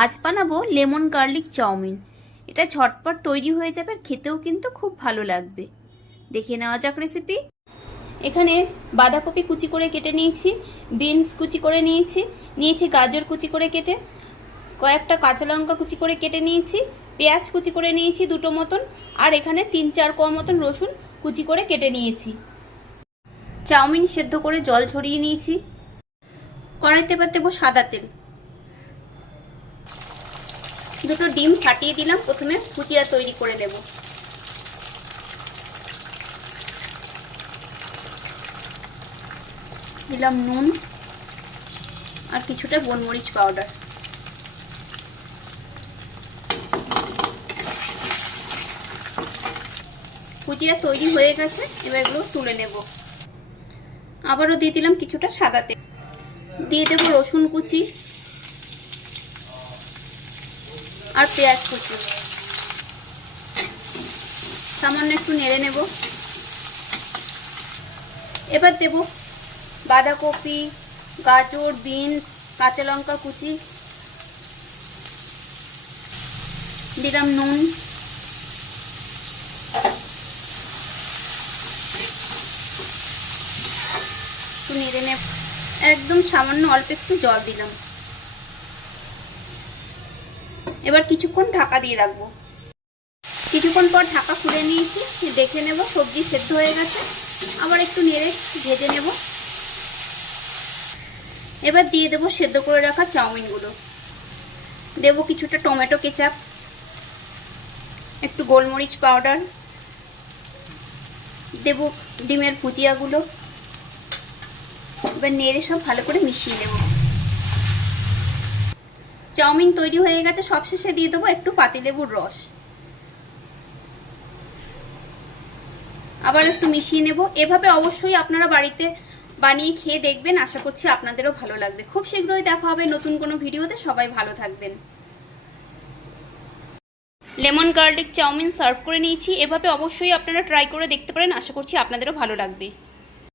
আজ বানাবো lemon garlic chowmein. এটা ঝটপট তৈরি হয়ে যাবে, খেতেও কিন্তু খুব ভালো লাগবে। দেখে নেওয়া যাক রেসিপি এখানে বাঁধাকপি কুচি করে কেটে নিয়েছি, বিনস কুচি করে নিয়েছি নিয়েছি গাজর কুচি করে কেটে, কয়েকটা কাঁচা লঙ্কা কুচি করে কেটে নিয়েছি, পেঁয়াজ কুচি করে নিয়েছি দুটো মতন, আর এখানে তিন চার কোয়া মতন রসুন কুচি করে কেটে নিয়েছি। চাউমিন সেদ্ধ করে জল ছড়িয়ে নিয়েছি। কড়াইতে এবার দেবো সাদা তেল। দুটো ডিম ফাটিয়ে দিলাম। প্রথমে কুচিয়া তৈরি করে নেব দিলাম নুন আর কিছুটা বনমরিচ পাউডার। কুচিয়া তৈরি হয়ে গেছে, এবার এগুলো তুলে নেব। আবারও দিয়ে দিলাম কিছুটা সাদা তেল। দিয়ে দেবো রসুন কুচি। আর পেঁয়াজ কুচি। সামান্য একটু নেড়ে নেব। এবার দেব বাঁধাকপি, গাজর, বিনস, কাঁচা লঙ্কা কুচি। দিলাম নুন। একটু নেড়ে নেব। একদম সামান্য অল্প একটু জল দিলাম। এবার কিছুক্ষণ ঢাকা দিয়ে রাখব। কিছুক্ষণ পর ঢাকা খুলে নিয়েছি, দেখে নেব সবজি সেদ্ধ হয়ে গেছে। আবার একটু নেড়ে ভেজে নেব। এবার দিয়ে দেবো সেদ্ধ করে রাখা চাউমিনগুলো। দেব কিছুটা টমেটো কেচাপ, একটু গোলমরিচ পাউডার, দেব ডিমের ভুজিয়াগুলো। এবার নেড়ে সব ভালো করে মিশিয়ে নেব। চাউমিন তৈরি হয়ে গেছে, সবশেষে দিয়ে দেবো একটু পাতিলেবুর রস। আবার একটু মিশিয়ে নেব। এভাবে অবশ্যই আপনারা বাড়িতে বানিয়ে খেয়ে দেখবেন, আশা করছি আপনাদেরও ভালো লাগবে। খুব শীঘ্রই দেখা হবে নতুন কোনো ভিডিওতে, সবাই ভালো থাকবেন। লেমন গার্লিক চাউমিন সার্ভ করে নিয়েছি। এভাবে অবশ্যই আপনারা ট্রাই করে দেখতে পারেন, আশা করছি আপনাদেরও ভালো লাগবে।